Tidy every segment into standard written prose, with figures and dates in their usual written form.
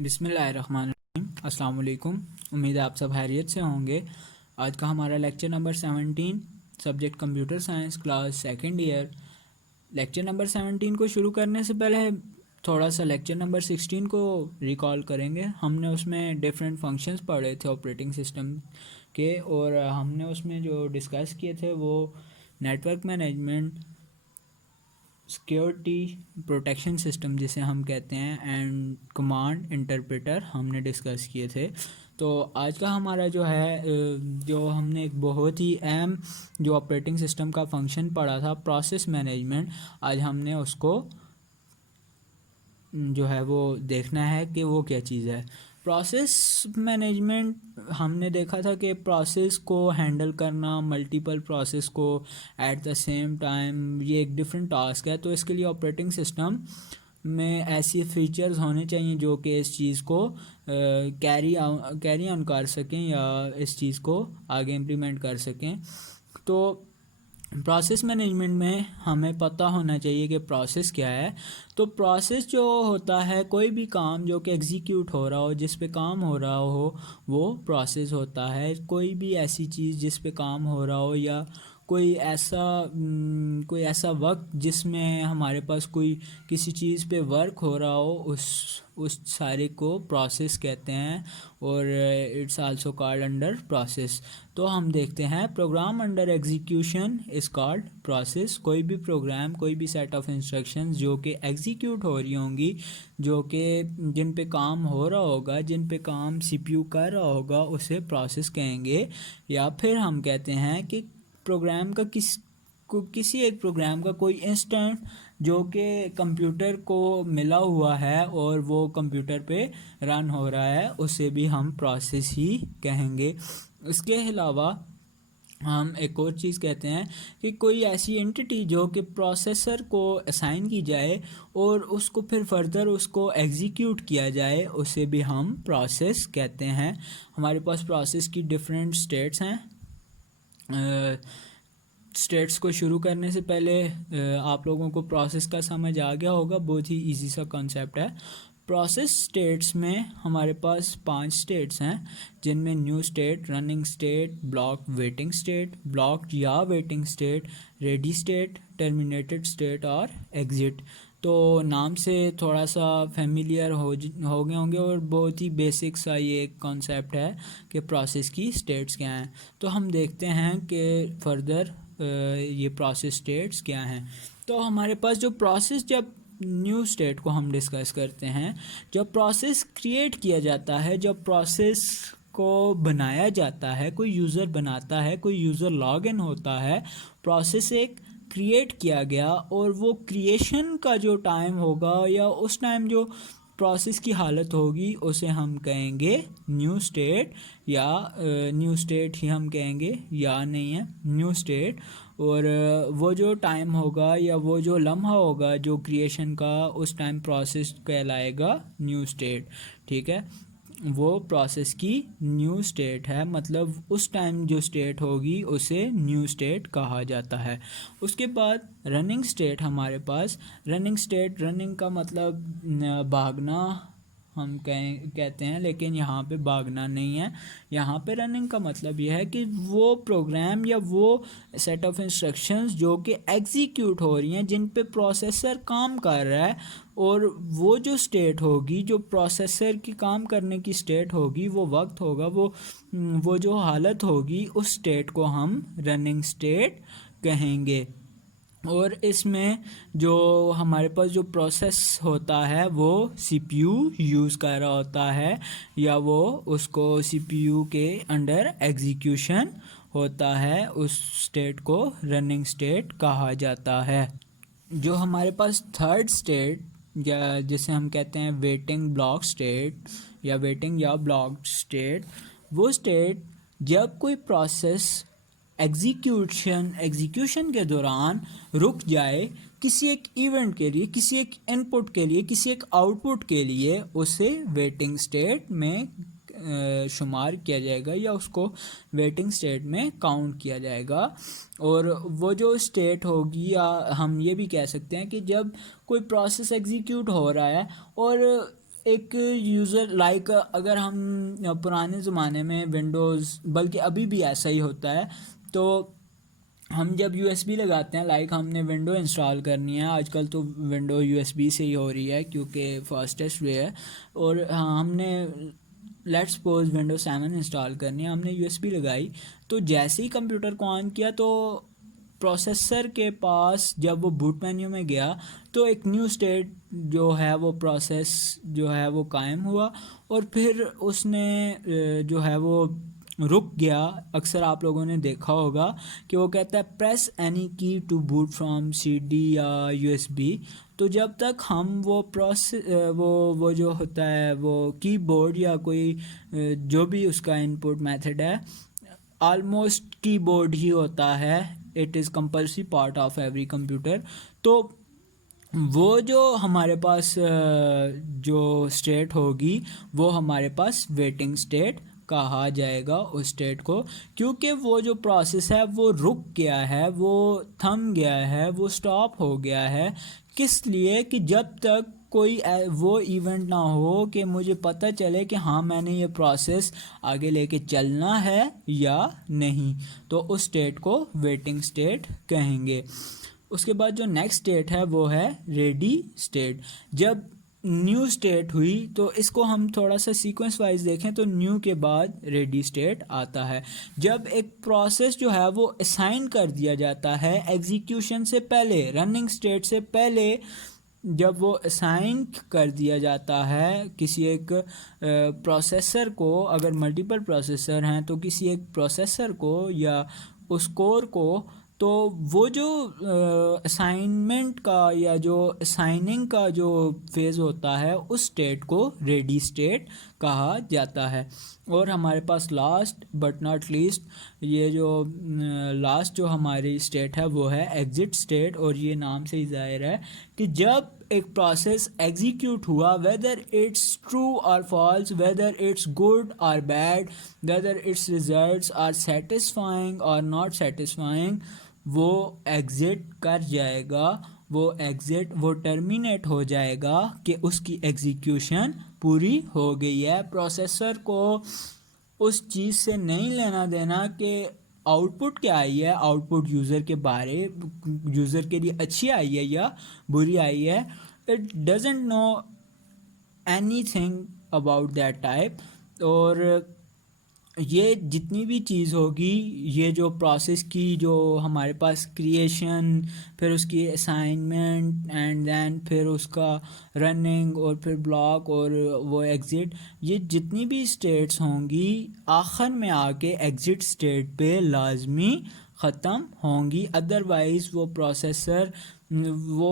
बिस्मिल्लाहिर्रहमानिर्रहीम। अस्सलाम वालेकुम। उम्मीद है आप सब खैरियत से होंगे। आज का हमारा lecture number 17, subject computer science, class second year. Lecture number 17 को शुरू करने से पहले थोड़ा सा लेक्चर नंबर 16 को रिकॉल करेंगे। हमने उसमें डिफरेंट फंक्शंस पढ़े थे ऑपरेटिंग सिस्टम के, और हमने उसमें जो डिस्कस किए थे वो network management, security, protection system जिसे हम कहते हैं, एंड कमांड इंटरप्रेटर हमने डिस्कस किए थे। तो आज का हमारा जो है जो हमने एक बहुत ही अहम जो ऑपरेटिंग सिस्टम का फंक्शन पढ़ा था, प्रोसेस मैनेजमेंट, आज हमने उसको जो है वो देखना है कि वो क्या चीज़ है। प्रोसेस मैनेजमेंट हमने देखा था कि प्रोसेस को हैंडल करना, मल्टीपल प्रोसेस को एट द सेम टाइम, ये एक डिफरेंट टास्क है। तो इसके लिए ऑपरेटिंग सिस्टम में ऐसी फीचर्स होने चाहिए जो कि इस चीज़ को कैरी ऑन कर सकें या इस चीज़ को आगे इम्प्लीमेंट कर सकें। तो प्रोसेस मैनेजमेंट में हमें पता होना चाहिए कि प्रोसेस क्या है। तो प्रोसेस जो होता है, कोई भी काम जो कि एग्जीक्यूट हो रहा हो, जिस पे काम हो रहा हो, वो प्रोसेस होता है। कोई भी ऐसी चीज़ जिस पे काम हो रहा हो, या कोई ऐसा वक्त जिसमें हमारे पास कोई किसी चीज़ पे वर्क हो रहा हो, उस सारे को प्रोसेस कहते हैं, और it's also called under process. तो हम देखते हैं, program under execution is called process. कोई भी प्रोग्राम, कोई भी सेट ऑफ इंस्ट्रक्शंस जो कि एग्जीक्यूट हो रही होंगी, जो कि जिन पे काम हो रहा होगा, जिन पे काम सीपीयू कर रहा होगा, उसे प्रोसेस कहेंगे। या फिर हम कहते हैं कि प्रोग्राम का किसी एक प्रोग्राम का कोई इंस्टेंट जो कि कंप्यूटर को मिला हुआ है और वो कंप्यूटर पे रन हो रहा है, उसे भी हम प्रोसेस ही कहेंगे। इसके अलावा हम एक और चीज़ कहते हैं कि कोई ऐसी एंटिटी जो कि प्रोसेसर को असाइन की जाए और उसको फिर फर्दर उसको एग्जीक्यूट किया जाए, उसे भी हम प्रोसेस कहते हैं। हमारे पास प्रोसेस की डिफरेंट स्टेट्स हैं। स्टेट्स को शुरू करने से पहले आप लोगों को प्रोसेस का समझ आ गया होगा, बहुत ही इजी सा कॉन्सेप्ट है। प्रोसेस स्टेट्स में हमारे पास 5 स्टेट्स हैं, जिनमें new state, running state, block waiting state, block या waiting state, ready state, terminated state और एग्जिट। तो नाम से थोड़ा सा फेमिलियर हो गए होंगे, और बहुत ही बेसिक सा ये एक कॉन्सेप्ट है कि प्रोसेस की स्टेट्स क्या हैं। तो हम देखते हैं कि फर्दर ये प्रोसेस स्टेट्स क्या हैं। तो हमारे पास जो प्रोसेस, जब न्यू स्टेट को हम डिस्कस करते हैं, जब प्रोसेस क्रिएट किया जाता है, जब प्रोसेस को बनाया जाता है, कोई यूज़र बनाता है, कोई यूज़र लॉग इन होता है, प्रोसेस एक क्रिएट किया गया, और वो क्रिएशन का जो टाइम होगा या उस टाइम जो प्रोसेस की हालत होगी, उसे हम कहेंगे न्यू स्टेट, या न्यू स्टेट ही हम कहेंगे, या नहीं है न्यू स्टेट। और वो जो टाइम होगा या वो जो लम्हा होगा जो क्रिएशन का, उस टाइम प्रोसेस कहलाएगा न्यू स्टेट। ठीक है, वो प्रोसेस की न्यू स्टेट है, मतलब उस टाइम जो स्टेट होगी उसे न्यू स्टेट कहा जाता है। उसके बाद रनिंग स्टेट हमारे पास। रनिंग स्टेट, रनिंग का मतलब भागना हम कहते हैं, लेकिन यहाँ पे भागना नहीं है। यहाँ पे रनिंग का मतलब यह है कि वो प्रोग्राम या वो सेट ऑफ इंस्ट्रक्शंस जो कि एग्जीक्यूट हो रही हैं, जिन पे प्रोसेसर काम कर रहा है, और वो जो स्टेट होगी, जो प्रोसेसर की काम करने की स्टेट होगी, वो वक्त होगा, वो जो हालत होगी, उस स्टेट को हम रनिंग स्टेट कहेंगे। और इसमें जो हमारे पास जो प्रोसेस होता है वो सीपीयू यूज़ कर रहा होता है, या वो उसको सीपीयू के अंडर एग्जीक्यूशन होता है, उस स्टेट को रनिंग स्टेट कहा जाता है। जो हमारे पास थर्ड स्टेट, या जिसे हम कहते हैं वेटिंग ब्लॉक स्टेट या वेटिंग या ब्लॉक स्टेट, वो स्टेट जब कोई प्रोसेस एग्जीक्यूशन के दौरान रुक जाए, किसी एक इवेंट के लिए, किसी एक इनपुट के लिए, किसी एक आउटपुट के लिए, उसे वेटिंग स्टेट में शुमार किया जाएगा, या उसको वेटिंग स्टेट में काउंट किया जाएगा। और वो जो स्टेट होगी, या हम ये भी कह सकते हैं कि जब कोई प्रोसेस एग्जीक्यूट हो रहा है और एक यूज़र लाइक अगर हम पुराने ज़माने में विंडोज़, बल्कि अभी भी ऐसा ही होता है, तो हम जब यूएसबी लगाते हैं, लाइक हमने विंडो इंस्टॉल करनी है, आजकल तो विंडो यूएसबी से ही हो रही है क्योंकि फास्टेस्ट वे है, और हमने लेट्स सपोज विंडो 7 इंस्टॉल करनी है, हमने यूएसबी लगाई, तो जैसे ही कंप्यूटर को ऑन किया तो प्रोसेसर के पास जब वो बूट मेन्यू में गया तो एक न्यू स्टेट जो है वो प्रोसेस जो है वो कायम हुआ, और फिर उसने जो है वो रुक गया। अक्सर आप लोगों ने देखा होगा कि वो कहता है प्रेस एनी की टू बूट फ्रॉम सीडी या यूएसबी। तो जब तक हम वो प्रोसेस वो जो होता है वो कीबोर्ड या कोई जो भी उसका इनपुट मेथड है, ऑलमोस्ट कीबोर्ड ही होता है, it is compulsory part of every computer. तो वो जो हमारे पास जो स्टेट होगी वो हमारे पास वेटिंग स्टेट कहा जाएगा उस स्टेट को, क्योंकि वो जो प्रोसेस है वो रुक गया है, वो थम गया है, वो स्टॉप हो गया है। किस लिए? कि जब तक कोई वो इवेंट ना हो कि मुझे पता चले कि हाँ मैंने ये प्रोसेस आगे लेके चलना है या नहीं, तो उस स्टेट को वेटिंग स्टेट कहेंगे। उसके बाद जो नेक्स्ट स्टेट है वो है रेडी स्टेट। जब न्यू स्टेट हुई तो इसको हम थोड़ा सा सीक्वेंस वाइज देखें तो न्यू के बाद रेडी स्टेट आता है। जब एक प्रोसेस जो है वो असाइन कर दिया जाता है एग्जीक्यूशन से पहले, रनिंग स्टेट से पहले, जब वो असाइन कर दिया जाता है किसी एक प्रोसेसर को, अगर मल्टीपल प्रोसेसर हैं तो किसी एक प्रोसेसर को या उस कोर को, तो वो जो असाइनमेंट का या जो असाइनिंग का जो फेज़ होता है उस स्टेट को रेडी स्टेट कहा जाता है। और हमारे पास लास्ट बट नॉट लीस्ट, ये जो लास्ट जो हमारी स्टेट है वो है एग्जिट स्टेट। और ये नाम से ही ज़ाहिर है कि जब एक प्रोसेस एग्जीक्यूट हुआ, whether it's true or false, whether it's good or bad, whether its results are satisfying or not satisfying, वो एग्ज़िट कर जाएगा, वो टर्मिनेट हो जाएगा कि उसकी एग्जीक्यूशन पूरी हो गई है। प्रोसेसर को उस चीज़ से नहीं लेना देना कि आउटपुट क्या आई है, आउटपुट यूज़र के लिए अच्छी आई है या बुरी आई है, it doesn't know anything about that type. और ये जितनी भी चीज़ होगी, ये जो प्रोसेस की जो हमारे पास क्रिएशन, फिर उसकी असाइनमेंट एंड देन फिर उसका रनिंग और फिर ब्लॉक और वो एग्ज़िट, ये जितनी भी स्टेट्स होंगी आखिर में आके एग्ज़िट स्टेट पे लाजमी ख़त्म होंगी। अदरवाइज़ वो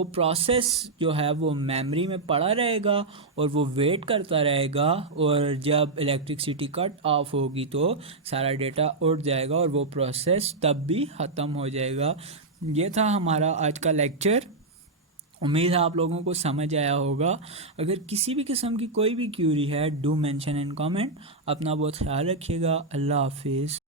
प्रोसेस जो है वो मेमोरी में पड़ा रहेगा और वो वेट करता रहेगा, और जब इलेक्ट्रिसिटी कट ऑफ होगी तो सारा डेटा उड़ जाएगा और वो प्रोसेस तब भी ख़त्म हो जाएगा। ये था हमारा आज का लेक्चर। उम्मीद है आप लोगों को समझ आया होगा। अगर किसी भी किस्म की कोई भी क्यूरी है, डू मेंशन इन कमेंट। अपना बहुत ख्याल रखिएगा। अल्लाह हाफिज़।